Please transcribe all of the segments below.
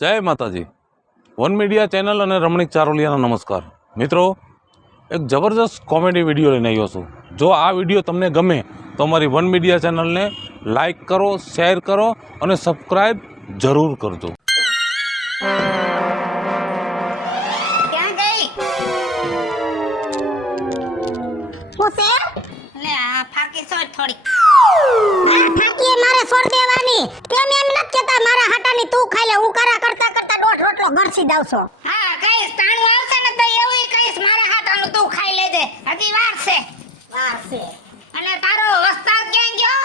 જય માતાજી. One media channel અને રમણીક ચારોલિયાના નમસ્કાર. મિત્રો, એક જબરજસ્ત કોમેડી વિડીયો લઈને આવ્યો છું. જો આ વિડીયો તમને ગમે તો અમારી વન મીડિયા ચેનલને લાઈક કરો, શેર કરો અને સબસ્ક્રાઈબ જરૂર કરજો. મારે છોડ દેવાની કેમ એમ નથી કેતા મારા હાટાની તું ખાઈ લે હું કરા કરતા કરતા દોઢ રોટલો ઘરસી દાવ છો. હા કઈસ તાણું આવશે ને તો એવું કઈસ મારા હાટાનું તું ખાઈ લેજે હજી વાર છે અને તારો વસ્તાર ક્યાં ગયો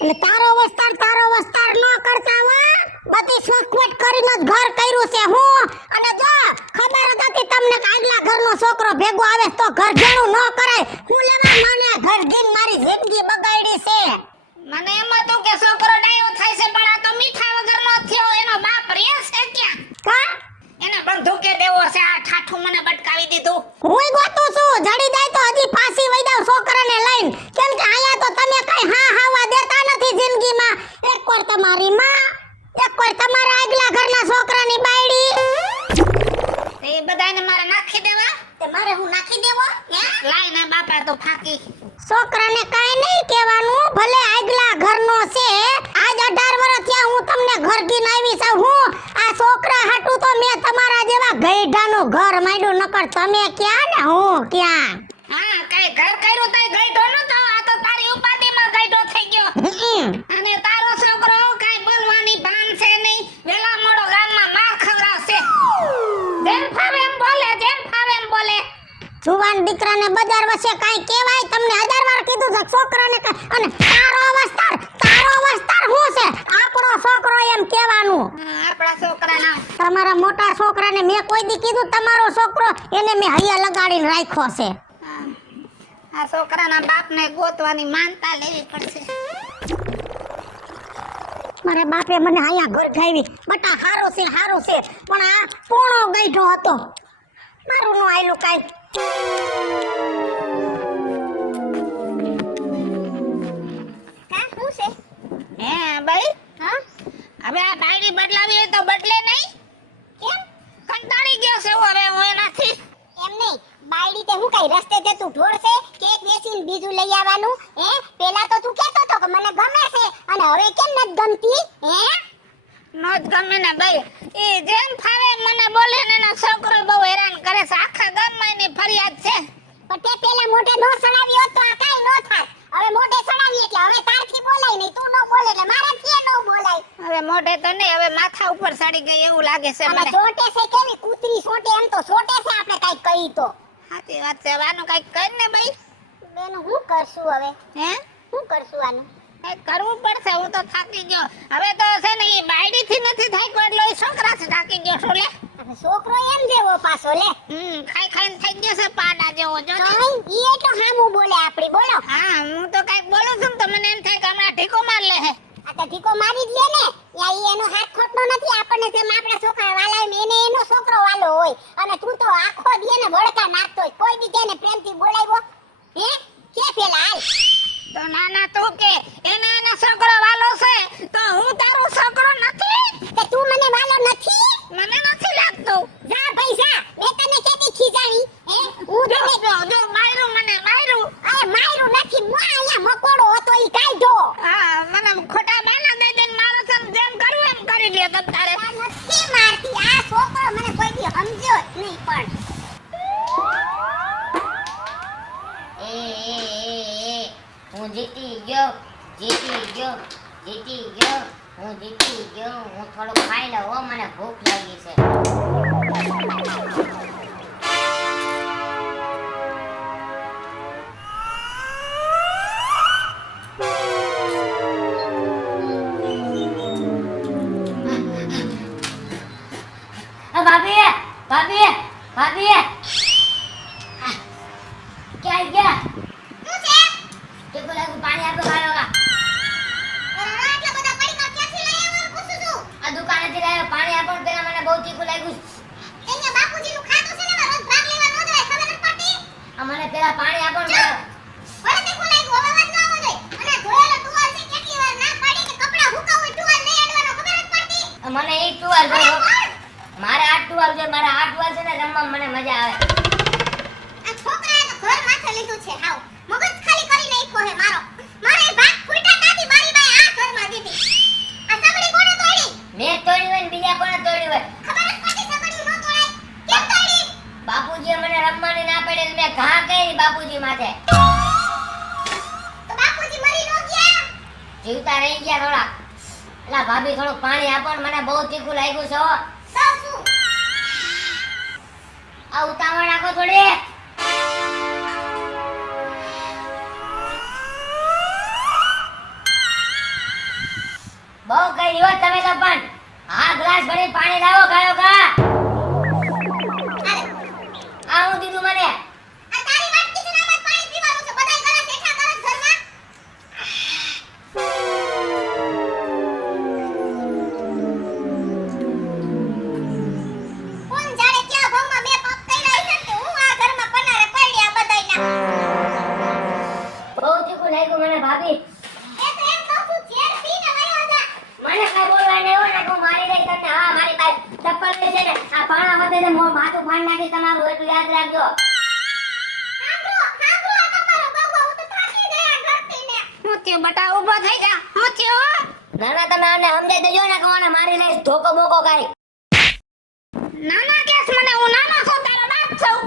એટલે તારો વસ્તાર ન કરતા વા બધી શોખવટ કરીને જ ઘર કર્યું છે હું અને જો ખબર હતી તમને આગલા ઘરનો છોકરો ભેગો આવે તો ઘર જેનું ન કરાય હું લેવા મને ઘર ગીન મારી જિંદગી બગાડી છે. મને એમ હતું કે છોકરો ડાયો થાય છે પણ આ તો મીઠા વગરનો થયો એનો બાપ રે છે ક્યાં કા એને બંધુકે દેવો છે આ ઠાઠું મને બટકાવી દીધું. હું ગોતું છું જડી જાય તો હજી પાછી વઈ જાવ છોકરાને લઈને કેમ કે આયા તો તમે કઈ હા હાવા દેતા નથી જિંદગીમાં. એકવાર તમારી માં એકવાર તમારા આગલા ઘરના છોકરાની બાયડી એ બધાને મારે નાખી દેવા તે મારે હું નાખી દેવો હે લાઈને બાપા તો ફાકી છોકરાને કાઈ નહીં કહેવાનું ભલે આગલા ઘરનો છે આજ 18 વર્ષ થયા હું તમને ઘર ગીન આવી છું હું આ છોકરા હાટું તો મેં તમારા જેવા ગઈઢાનું ઘર માંડ્યું નકર તમે ક્યાં ને હું ક્યાં. હા કઈ ઘર કર્યું તઈ ગઈઢો નતો આ તો તારી ઉપાધિમાં ગઈઢો થઈ ગયો અને તારો છોકરો કઈ બોલવાની ભાન છે નહીં વેલા મોડો ગામમાં માર ખવરાવશે જેમ ફાવે એમ બોલે જુવાન દીકરાને બજાર વસે કાઈ કહેવાય તમને 1000 વાર કીધું છે છોકરાને અને તારો અવસ્તાર હું છે આપણો છોકરો એમ કહેવાનું. આપણા છોકરાના તમારા મોટા છોકરાને મેં કોઈ દી કીધું તમારો છોકરો એને મેં હૈયા લગાડીને રાખ્યો છે. આ છોકરાના બાપને ગોતવાની માનતા લેવી પડશે. મારા બાપે મને અહીંયા ઘર ગાવી બટા હારો છે પણ આ પોણો ગઈઢો હતો મારું નો આયલું કાઈ. કા શું છે હે ભાઈ હા હવે આ બાયડી બદલાવી હોય તો બદલે નહીં કેમ કંટાળી ગયો છે હવે હું એનાથી એમ નહીં બાયડી તે હું કઈ રસ્તે જતું ઢોળ છે કેક વેચીને બીજું લઈ આવવાનું હે પેલા તો તું કહેતો તો કે મને ગમે છે અને હવે કેમ નથી ગમતી હે નોત ગમે ને ભાઈ એ જેમ ફાવે મને બોલે ને એના છોકરો બહુ હેરાન કરે છે આખા ગામમાં એની ફરિયાદ છે પણ તે પેલા મોઢે નો સડાવી હોત તો આ કાઈ નો થાય હવે મોઢે સડાવી એટલે હવે તારથી બોલાય નહીં તું નો બોલે એટલે મારાથી નો બોલાય. હવે મોઢે તો નહીં હવે માથા ઉપર ચડી ગઈ એવું લાગે છે મને. છોટે છે કેવી કૂતરી છોટે એમ તો છોટે છે આપણે કાઈ કહી તો સાચી વાત છે આનું કઈક કર ને ભાઈ બેન હું કરશું હવે હે શું કરશું આનું કઈક કરવું પડશે હું તો થાકી ગયો હવે તો છે ને એ બાયડી થી નથી થાક્યો એટલે એ છોકરાથી થાકી ગયો છો લે છોકરો એમ જેવો પાછો લે ખાઈ ખાઈને થઈ ગયો છે પાડા જેવો જો ઈ તો હામું બોલે આપડી બોલો. હા હું તો કઈક બોલું છું તો મને એમ થાય કે હમણાં ઢીકો માર લે હે આ તો ઢીકો મારી જ લે ને યા ઈ એનો હાથ ખોટનો નથી આપણને જેમ આપણા છોકરા વાલા હોય એને એનો છોકરો વાલો હોય અને તું તો આખો દી ને વળકા નાખતો હોય કોઈ દી તેને પ્રેમથી બોલાવ્યો હે કે પેલા હાલ તો નાના તું કે એને એનો છોકરો વાલો છે તો હું તારો છોકરો નથી કે તું મને વાલો નથી મને નથી લાગતું જા ભાઈ જા મેં તને કેતી ખીજાણી હે હું જો તને જો માર્યું મને માર્યું અરે માર્યું નથી મો અહીંયા મકોડો હતો ઈ કાઢો હા મને ખોટા બાના દઈ દઈને મારો છે ને જેમ કરવું એમ કરી લે તમ તારે નથી મારતી આ છોકરો મને કોઈ દી સમજ્યો જ નહીં પણ હું જીતી ગયો હું થોડું ખાઈ લઉં હો મને ભૂખ લાગી છે. ભાભી ક્યાં ગયા શું છે તે બોલા પાણી આપો ખાવા આટલા બધા પડીકા ક્યાંથી લઈ આવ્યો પૂછું છું આ દુકાનેથી લાવ્યો પાણી આપો પેલા મને બહુ તીખું લાગ્યું અહીંયા બાપુજીનું ખાતું હોય મારા હાથ વાર છે ને રમવા મને મજા આવે. આ છોકરાએ તો ઘર માથે લીધું છે હાવ મગજ ખાલી કરી નાખ્યો હે મારો મારે ભાગ ફૂટા તાતી બારી બાય આ ઘરમાં દીધી આ સગડી કોણે તોડી મેં તોડી હોય ને બીજા કોણે તોડી હોય? ખબર જ પડી સગડી નો તોડાય કેમ તોડી બાપુજીએ મને રમવાની ના પાડી એટલે મેં ઘા કરી બાપુજી માથે. તો બાપુજી મરી નો ગયા જીવતા રહી ગયા થોડા. એલા ભાભી થોડું પાણી આપો ને મને બહુ તીખું લાગ્યું છે હો. તો શું આ ઉતાવળ રાખો થોડી. બહુ કરી હો તમે તો પણ. હા ગ્લાસ ભરી પાણી લાવો ગાયો ગા. આ હું દીધું મને. આ તારી વાત કી છે નામાં પાણી પીવાનું છે બધાય ઘરે બેઠા કરે ઘરમાં કોણ જાણે ક્યાં ભોમાં મે પાપ કર્યા છે કે હું આ ઘરમાં પનારે પડ્યા બધાયના બહુ તીખું લાગ્યું મને ભાભી. એ તો એમ કહું છું ઝેર પીને વયો જા મને કઈ બોલવા નહીં હોય ને હું મારી દઈ તમને. હા મારી પાસે ચપ્પલ છે ને આ પાણા વધે છે માથું ફાડ નાખી તમારું એટલું યાદ રાખજો. હાંભળો હાંભળો આ તમારો બાબો હું તો થાકી ગયા ઘરતીને હું થયું બટા ઊભો થઈ જા હું થયું નાના તમે આને સમજાઈ દેજો ને કે મને મારી લઈશ ધોકો બોકો કાઈ. નાના કેસ મને હું નાનો છું તારો બાપ છું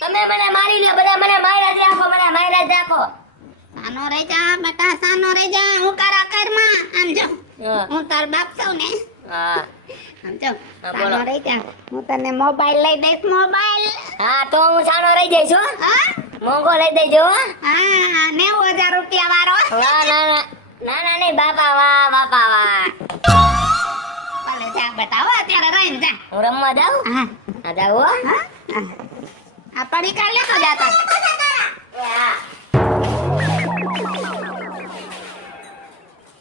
તમે મને મારી લ્યો બધા મને માર્યા જ રાખો મને માર્યા જ રાખો. સાનો રહી જા બેટા સાનો રહી જા હું કરા કરમાં આમ જો હા. હું તાર બાપ છું ને હા આમ જો હા, સાનો બોલો. રહી જા હું તને મોબાઈલ લઈ દઈશ મોબાઈલ હા તો હું સાનો રહી જઈશ હો. હા મોંઘો લઈ દેજો હો. હા 90,000 રૂપિયા વાળો વાહ નાના નાના નહીં બાપા વાહ બાપા વાહ. ભલે જા બેટા હો અત્યારે રહીને જા હું રમવા જાઉં. હા હા જાઉં હો. હા આ પડી કાઢ લેતો જાતા એ હા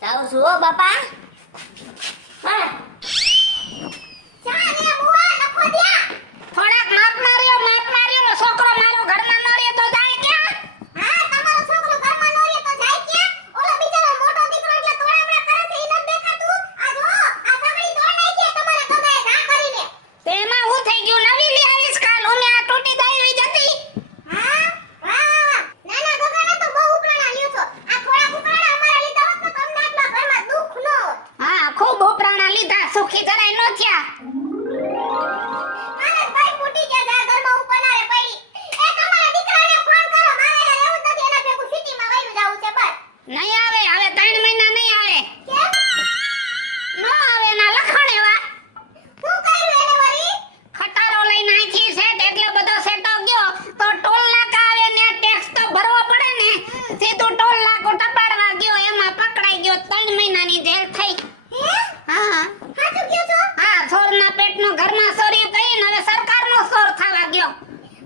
જાઉં છું હો બાપા. હા ચા ને મુવા નખો દ્યા થોડાક માપ માર્યો છોકરો મારો ઘરમાં ન રહે તો જાય ક્યાં હા તમારો છોકરો ઘરમાં નો રહે તો જાય ક્યાં ઓલો બિચારો મોટો દીકરો એટલે તોડામણા કરે છે ઈ નથી દેખાતું આ જો આ સગડી તોડ નાખી તમારા ગગાએ ઘા કરીને તેમાં હું થઈ ગયું નવી લઈ આવીશ કાલ હું આ તૂટી જાય જતી હા વાહ નાના ગગાને તો બહુ ઉપરાણા લ્યો છો આ થોડા ઉપરાણા અમારા લીધા હોત તો તમને આટલા ઘરમાં દુખ ન હોત હા ખૂબ ઉપરાણા લીધા સુખી જરાય નો થયા આને ભાઈ ફૂટી ગયા જા ઘરમાં ઉપનારે પડી એ તમારા દીકરાને ફોન કરો મારે રહેવું જ નથી એના ભેગું સિટીમાં વયું જાવું છે બસ નહીં આવે હવે 3 મહિના નહીં આવે કેમ નો આવે ના લખણ એવા શું કર્યું એને વળી ખટારો લઈને નાખી સેટ એટલે બધો સેટો ગયો તો ટોલ નાકા આવે ને ટેક્સ તો ભરવો પડે ને સીધું ટોલ નાકો ટપાડવા ગયો એમાં પકડાઈ ગયો 3 મહિનાની જેલ થઈ હે હા સાચું કહો છો હા સોરના પેટનો ઘરમાં સોરી કરીને હવે સરકારનો સોર થવા ગયો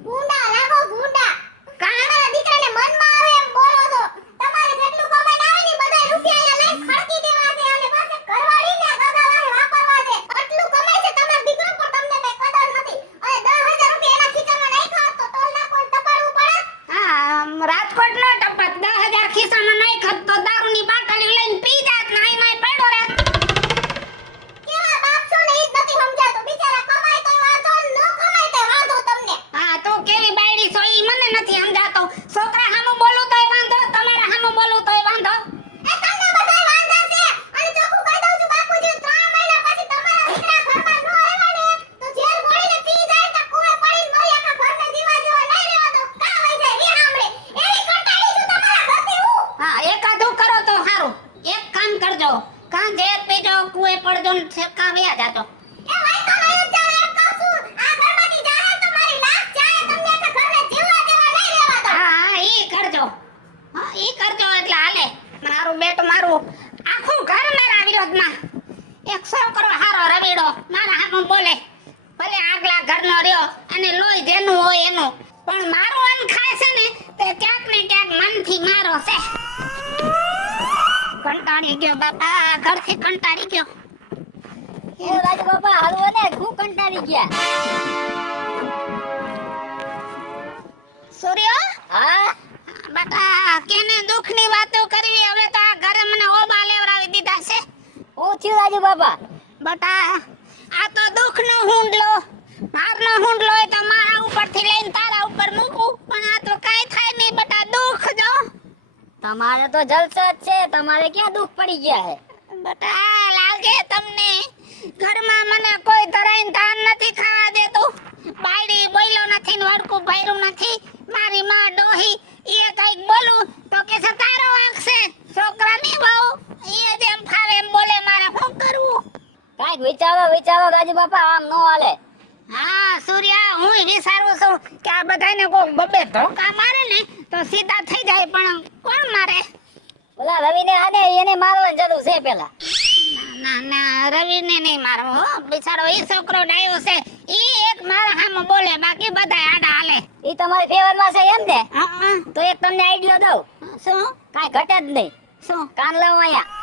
ભૂંડા રાખો ભૂંડા કાં તમારા દીકરાને મનમાં આવે એમ બોલો છો તમારે જેટલું કમાઈને આવે ને બધા રૂપિયા અહીંયા લઈને ખર્ચી દેવા છે અને પાસે ઘરવાળીને ગગાવાએ વાપરવા છે આટલું કમાય છે તમારો દીકરો પણ તમને કઈ કદર નથી અને 10,000 રૂપિયા એના ખીચામાં નાખ્યા હોત તો ટોલ નાકો ટપાડવું પડે હા રાજકોટનો ટપત 10,000 ખિસ્સામાં નાખ્યો તો દારૂની બાટલી લઈને પી જાત નાઈ નાઈ પડ્યો રાત કેવા બાપ છો ને ઈ જ નથી સમજાતું બિચારા કમાય તોય વાંધો ન કમાય તોય વાંધો તમને હા તો કેવી બાયડી છો ઈ મને નથી સમજાતો છોકરા સામું બોલું તોય વાંધો તમારા સામું બોલું તોય વાંધો એ તમને બધાય વાંધા છે અને ચોખ્ખું કહી દઉં છું બાપુજી 3 મહિના પછી તમારા દીકરા ઘરમાં ન આવ્યા ને તો જેલ બોળીને પી જાય તો કુએ પડીને મરી આખા ઘરને જીવા જેવા નહીં રહેવા દો કા વઈ જાય રી સાંભળે એવી કંટાળી છું તમારા ઘરથી હું હા એકાદું કરો તો સારું એક કામ કરજો કાં ઝેર પીજો કુએ પડજો ને છેકા વ્યા જાજો એ વઈ તો નહીં જ જાવ એમ કહું છું આ ઘરમાંથી જાય તો મારી લાશ જાય તમને આખા ઘરને જીવા જેવા નહીં રહેવા દો હા હા ઈ કરજો હા ઈ કરજો એટલે હાલે મારું બેટું મારું આખું ઘર મારા વિરોધમાં એક છોકરો હારો રવીડો મારા હામું બોલે ભલે આગલા ઘરનો રહ્યો અને લોહી જેનું હોય એનું પણ મારું અન્ન ખાય છે ને તે ક્યાંક ને ક્યાંક મનથી મારો છે કંટાળી ગયો બાપા ઘરથી કંટાળી ગયો એ રાજુ બાપા હાલવો ને ખૂબ કંટાળી ગયા. સૂર્ય હા બેટા કેને દુઃખની વાતો કરવી હવે તો આ ઘરે મને ઓબા લેવરાવી દીધા છે હું થયું રાજુ બાપા. બેટા આ તો દુઃખનો હુંડલો મારનો હુંડલો હોય તો મારા ઉપરથી લઈને તારા ઉપર મૂકું પણ આ તો કાઈ થાય નહીં બટા દુઃખ જો તમારે તો જલસો જ છે, તમારે ક્યાં દુઃખ પડી ગયા હે? બટા લાગે તમને ઘરમાં મને કોઈ ધરાઈને ધાન નથી ખાવા દેતું બાયડી બોલ્યો નથી ને વડકું ભર્યું નથી મારી માં ડોહી એ કઈક બોલું તો કે છે તારો વાંક છે છોકરાની બહુ એ જેમ ફાવે એમ બોલે મારે શું કરવું કાંઈક વિચારો ગાજી બાપા, આમ નો હાલે. હા સૂર્યા હું વિચારું છું કે આ બધાને કોઈ બબે ધોકા મારે ને તો સીધા થઈ જાય પણ કોણ મારે ઓલા રવિને આને એને મારવાની જરૂર છે પેલા. ના ના રવિને નહીં મારો હો બિચારો એ છોકરો ડાયો છે ઈ એક મારા સામે બોલે બાકી બધા આડા હાલે ઈ તમારી ફેવરમાં છે એમ ને? હા તો એક તમને આઈડિયો દઉં, શું કાંઈ ઘટે જ નહીં. શું કાન લાવો અહીંયા.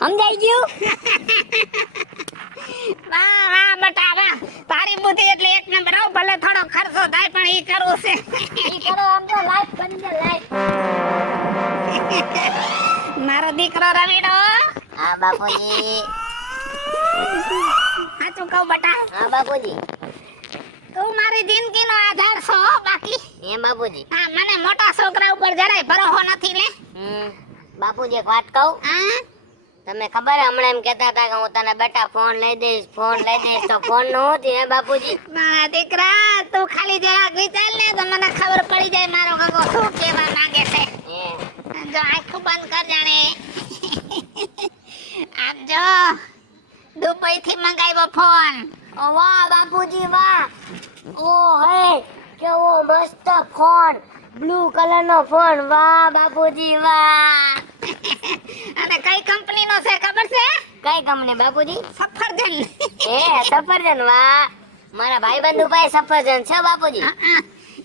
સમજાઈ ગયું? વાહ વાહ બટા વાહ તારી બુદ્ધિ એટલે એક નંબર હો ભલે થોડો ખર્ચો થાય પણ ઈ કરવું છે ઈ કરો આમ તો લાઈફ બની જાય લાઈફ. મારો દીકરો રવિડો હા બાપુજી. સાચું કહું બટા હા બાપુજી. તું મારી જિંદગીનો આધાર છો હો, બાકી એમ બાપુજી. હા મને મોટા છોકરા ઉપર જરાય ભરોસો નથી લે બાપુજી એક વાત કહું? હા તમે ખબર હમણાં એમ કહેતા હતા કે હું તને બેટા ફોન લઈ દઈશ તો ફોન નું શું થયું હે બાપુજી? મારા દીકરા તું ખાલી જરાક વિચાર ને તો મને ખબર પડી જાય મારો ગગો શું કહેવા માંગે છે જો આંખો બંધ કર જાણે આમ જો દુબઈ થી મંગાવ્યો ફોન ઓ વાહ બાપુજી વાહ. ઓ હે કેવો મસ્ત ફોન, બ્લુ કલર નો ફોન. વાહ બાપુજી વાહ. અને કઈ કંપની નો છે ખબર છે કઈ કંપની બાપુજી? સફરજન એ સફરજન. વાહ મારા ભાઈબંધ પાસે સફરજન છે બાપુજી.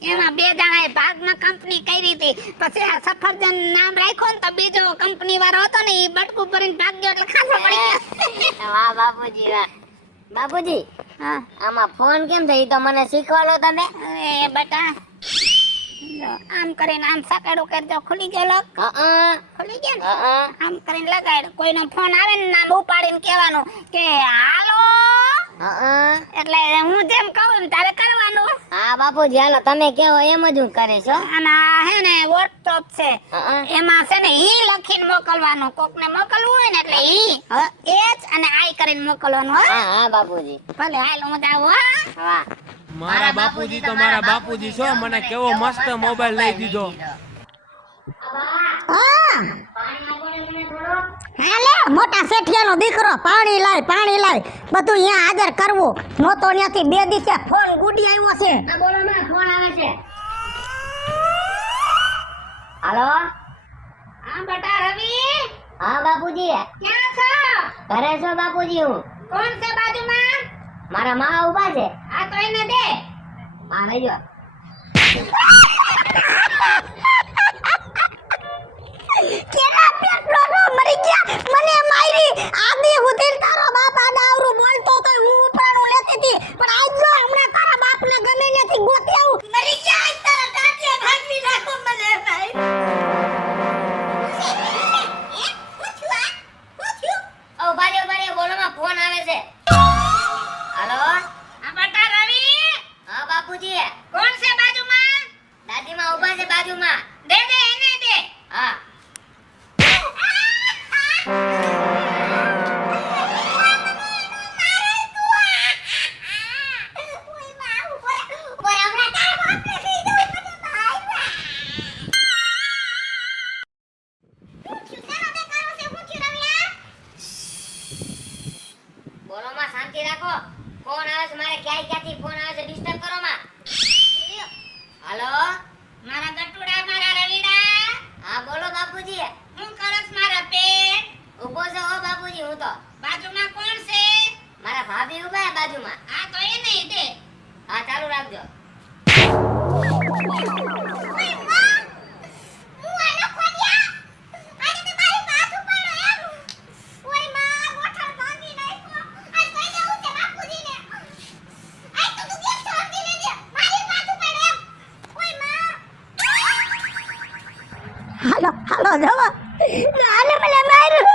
એમાં બે જણાએ ભાગમાં કંપની કરી હતી પછી આ સફરજન નામ રાખ્યું ને તો બીજો કંપની વાળો હતો ને એ બટકું ભરીને ભાગ ગયો એટલે ખાસો પડી ગયો વાહ બાપુજી વાહ. બાપુજી હા આમાં ફોન કેમ થઈ તો મને શીખવાડો તમે. એ બટા જો આમ કરીને આમ સાકડું કરજો ખુલી ગયો લોક ખુલી ગયો ને આમ કરીને લગાડ કોઈનો ફોન આવે ને નામ ઉપાડીને કહેવાનું કે હાલો એટલે હું જેમ કહું એમ તારે કરવાનું હા બાપુજી હાલો તમે કેવો એમ જ હું કરે છો. અને આ હે ને વોટ્સએપ છે એમાં છે ને ઈ લખીને મોકલવાનું કોકને મોકલવું હોય ને એટલે ઈ એચ અને આઈ કરીને મોકલવાનું હો હા હા બાપુજી. ભલે હાલ હું જાઉં હો વાહ મારા બાપુજી તો મારા બાપુજી છો, મને કેવો મસ્ત મોબાઈલ લઈ દીધો. હા લે મોટા શેઠિયાનો દીકરો પાણી લાય બધું અહીંયા હાજર કરવું નહોતો ત્યાંથી 2 દિવસે ફોન ગુડી આવ્યો છે. આ બોલો ને ફોન આવે છે. હાલો હા બટા રવિ હા બાપુજી ક્યાં છો ઘરે છો બાપુજી? હું કોણ છે બાજુમાં મારા માં ઉભા છે. આ તો એને દે હા લઈ જો. કેના પેટનો નો મરી ગયા મને મારી આદે હુધીર તારો બાપ આ દાવરું બોલતો તો હું ઉપરાણું લેતી હતી પણ આજ જો હમણાં તારા બાપને ગમે નથી ગોતી આવું મરી ગયા આજ તારા ટાટિયા ભાગવી નાખો મને ભાઈ ઓ બારે બોલો માં ફોન આવે છે. હાલો આ બટા રવિ હા બાપુજી. કોણ છે બાજુમાં દાદી માં ઉભા છે બાજુમાં. દે દે એને દે હા બોલો માં શાંતિ રાખો. ફોન આવે છે મારે ક્યાંથી ફોન આવે છે ડિસ્ટર્બ કરો માં. હાલો મારા ગટુડા મારા રવિડા હા બોલો બાપુજી. હું કરસ મારા પેટ ઉભો છો હો બાપુજી હું તો. બાજુમાં કોણ છે મારા ભાભી ઉભા છે બાજુમાં. આ તો એને દે હા ચાલુ રાખજો. હાલો જવો આને મને માર્યું.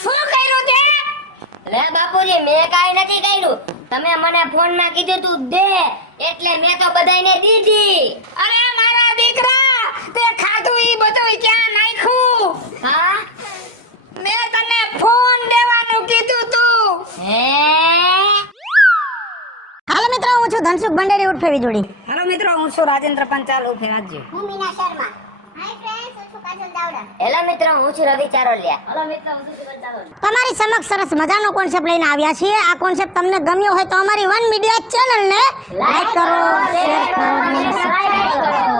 શું કર્યું તે? રે બાપુજી મેં કાઈ નથી કર્યું. તમે મને ફોન માં કીધું તું દે એટલે મેં તો બધાયને દીધી. અરે મારા દીકરા, તે ખાધું ઈ બધું ક્યાં નાખ્યું? હા મેં તને ફોન દેવાનું કીધું તું. હે હાલો મિત્રો હું છું ધનસુખ ભંડેરી ઉર્ફે વીજળી. હાલો મિત્રો, હું છું રાજેન્દ્ર પંચાલ ઉર્ફે રાજ્ય. હું મીના શર્મા. હાય ફ્રેન્ડ્સ, હું છું કાજલ ચાવડા. હેલો મિત્રો હું છું રવિ ચારોલિયા. હેલો મિત્રો હું છું શિવન ચારોલિયા. તમારી સમક્ષ સરસ મજાનો કોન્સેપ્ટ લઈને આવ્યા છીએ. આ કોન્સેપ્ટ તમને ગમ્યો હોય તો અમારી વન મીડિયા ચેનલને લાઈક કરો, શેર કરો અને સબસ્ક્રાઇબ કરો.